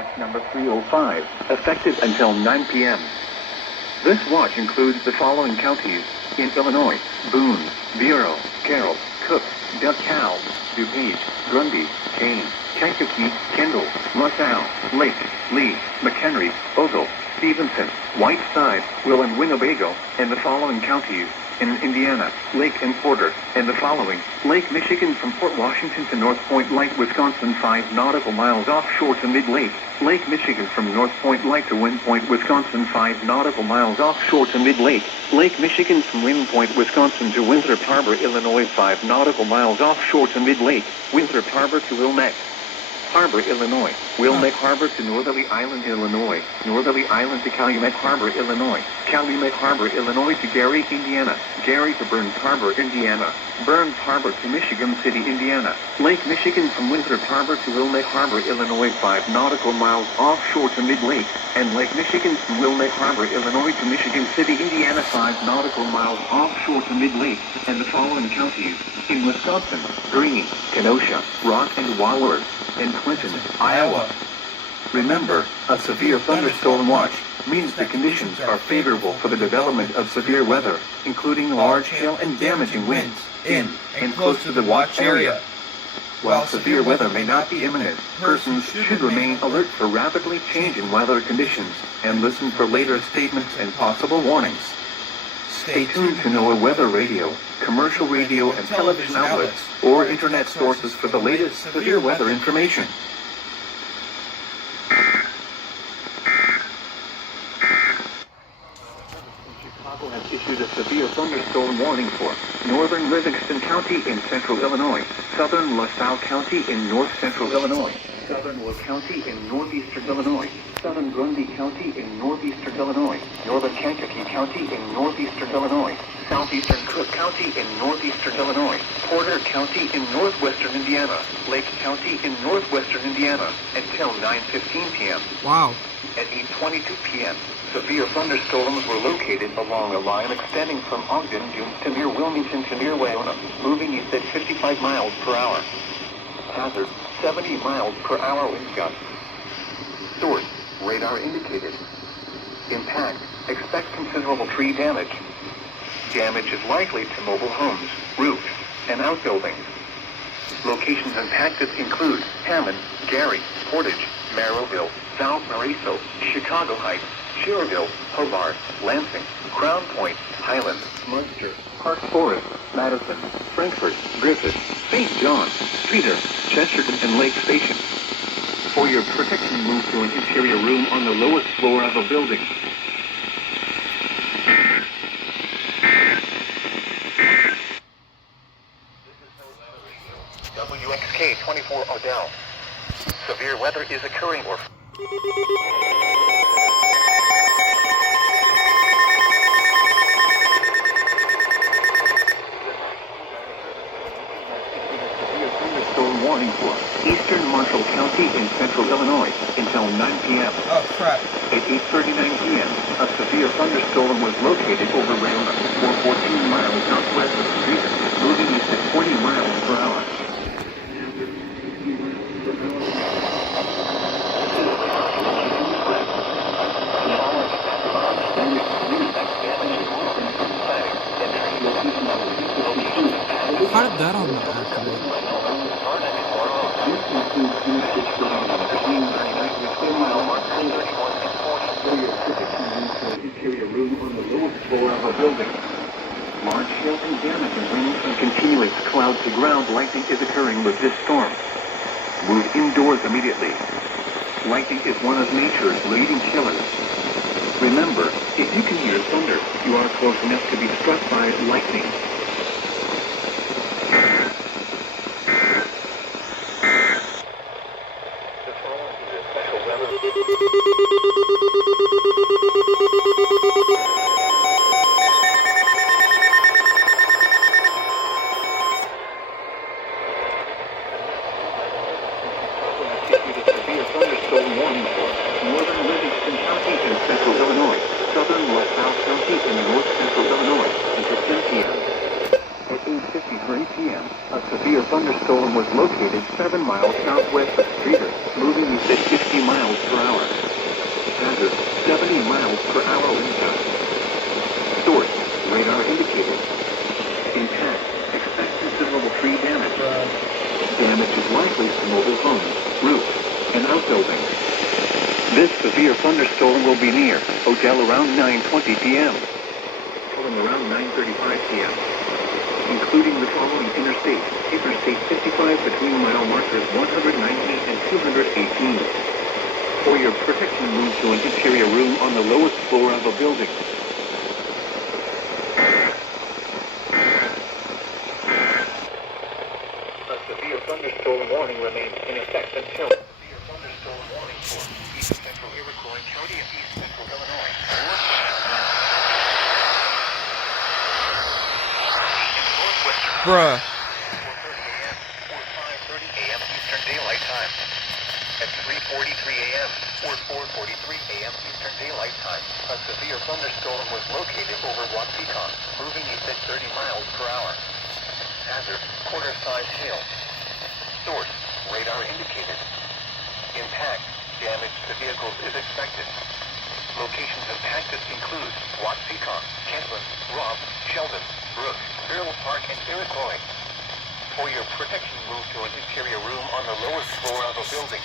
watch number 305, effective until 9 p.m. This watch includes the following counties in Illinois: Boone, Bureau, Carroll, Cook, DeKalb, DuPage, Grundy, Kane, Kankakee, Kendall, LaSalle, Lake, Lee, McHenry, Ogle, Stevenson, Whiteside, Will and Winnebago, and the following counties in Indiana: Lake and Porter, and the following: Lake Michigan from Port Washington to North Point Light, Wisconsin 5 nautical miles offshore to Mid-Lake. Lake Michigan from North Point Light to Wind Point, Wisconsin 5 nautical miles offshore to Mid-Lake. Lake Michigan from Wind Point, Wisconsin to Winthrop Harbor, Illinois 5 nautical miles offshore to Mid-Lake. Winthrop Harbor to Wilmette Harbor, Illinois. Wilmette Harbor to Northerly Island, Illinois. Northerly Island to Calumet Harbor, Illinois. Calumet Harbor, Illinois to Gary, Indiana. Gary to Burns Harbor, Indiana. Burns Harbor to Michigan City, Indiana. Lake Michigan from Winthrop Harbor to Wilmette Harbor, Illinois 5 nautical miles offshore to Mid-Lake. And Lake Michigan from Wilmette Harbor, Illinois to Michigan City, Indiana 5 nautical miles offshore to Mid-Lake. And the following counties in Wisconsin: Greene, Kenosha, Rock and Wallard, and Clinton, Iowa. Remember, a severe thunderstorm watch means the conditions are favorable for the development of severe weather, including large hail and damaging winds, in and close to the watch area. While severe weather may not be imminent, persons should remain alert for rapidly changing weather conditions and listen for later statements and possible warnings. Stay tuned to NOAA Weather Radio, commercial radio and television outlets, or internet sources for the latest severe weather information. Chicago has issued a severe thunderstorm warning for northern Livingston County in central Illinois, southern LaSalle County in north central Illinois, southern Will County in northeastern Illinois, southern Grundy County in northeastern Illinois, northern Kankakee County in northeastern Illinois, southeastern Cook County in northeastern Illinois, Porter County in northwestern Indiana, Lake County in northwestern Indiana, until 9:15 p.m. Wow. At 8:22 p.m., severe thunderstorms were located along a line extending from Ogden to near Wilmington to near Wayona, moving east at 55 miles per hour. Hazard: 70 miles per hour wind gusts. Source: radar indicated. Impact: expect considerable tree damage. Damage is likely to mobile homes, roofs, and outbuildings. Locations impacted include Hammond, Gary, Portage, Merrillville, South Mariso, Chicago Heights, Schererville, Hobart, Lansing, Crown Point, Highland, Munster, Park Forest, Madison, Frankfort, Griffith, St. John, Streator, Chesterton, and Lake Station. For your protection, move to an interior room on the lowest floor of a building. WXK24 Odell. Severe weather is occurring or... Thunderstorm warning for eastern Marshall County in central Illinois until 9 p.m. Oh, crap. At 8:39 p.m., a severe thunderstorm was located over Rayona, or 14 miles southwest of Streator, moving east at 20 miles per hour. How did that all not activate? Interior room on the lowest floor of a building. Large hail and damage and winds and continuous cloud to ground lightning is occurring with this storm. Move indoors immediately. Lightning is one of nature's leading killers. Remember, if you can hear thunder, you are close enough to be struck by lightning. Severe thunderstorm warning for northern Livingston County in central Illinois, southern LaSalle County in north central Illinois, until 10 p.m. At 8:53 p.m., a severe thunderstorm was located 7 miles southwest of Streator, moving east at 50 60 miles per hour. Hazard, 70 miles per hour wind gust. Source, radar indicated. Impact, expect considerable tree damage. Damage is likely to mobile homes, roofs, and outbuildings. This severe thunderstorm will be near Odell around 9:20 p.m. Pulling around 9:35 p.m. Including the following interstates: Interstate 55 between mile markers 119 and 218. For your protection, move to an interior room on the lowest floor of a building. A severe thunderstorm warning remains in effect until severe thunderstorm warning for East Central Iroquois County and East Central Illinois. Bruh. 4:30 a.m. or 5:30 a.m. Eastern Daylight Time. At 3:43 a.m. or 4:43 a.m. Eastern Daylight Time, a severe thunderstorm was located over Waukesha, moving east at 30 miles per hour. Hazard, quarter-size hail. Source, radar indicated. Impact, damage to vehicles is expected. Locations impacted include Waukesha, Kentland, Robb, Sheldon, Brooks, Barrel Park, and Iroquois. For your protection, move to an interior room on the lowest floor of a building.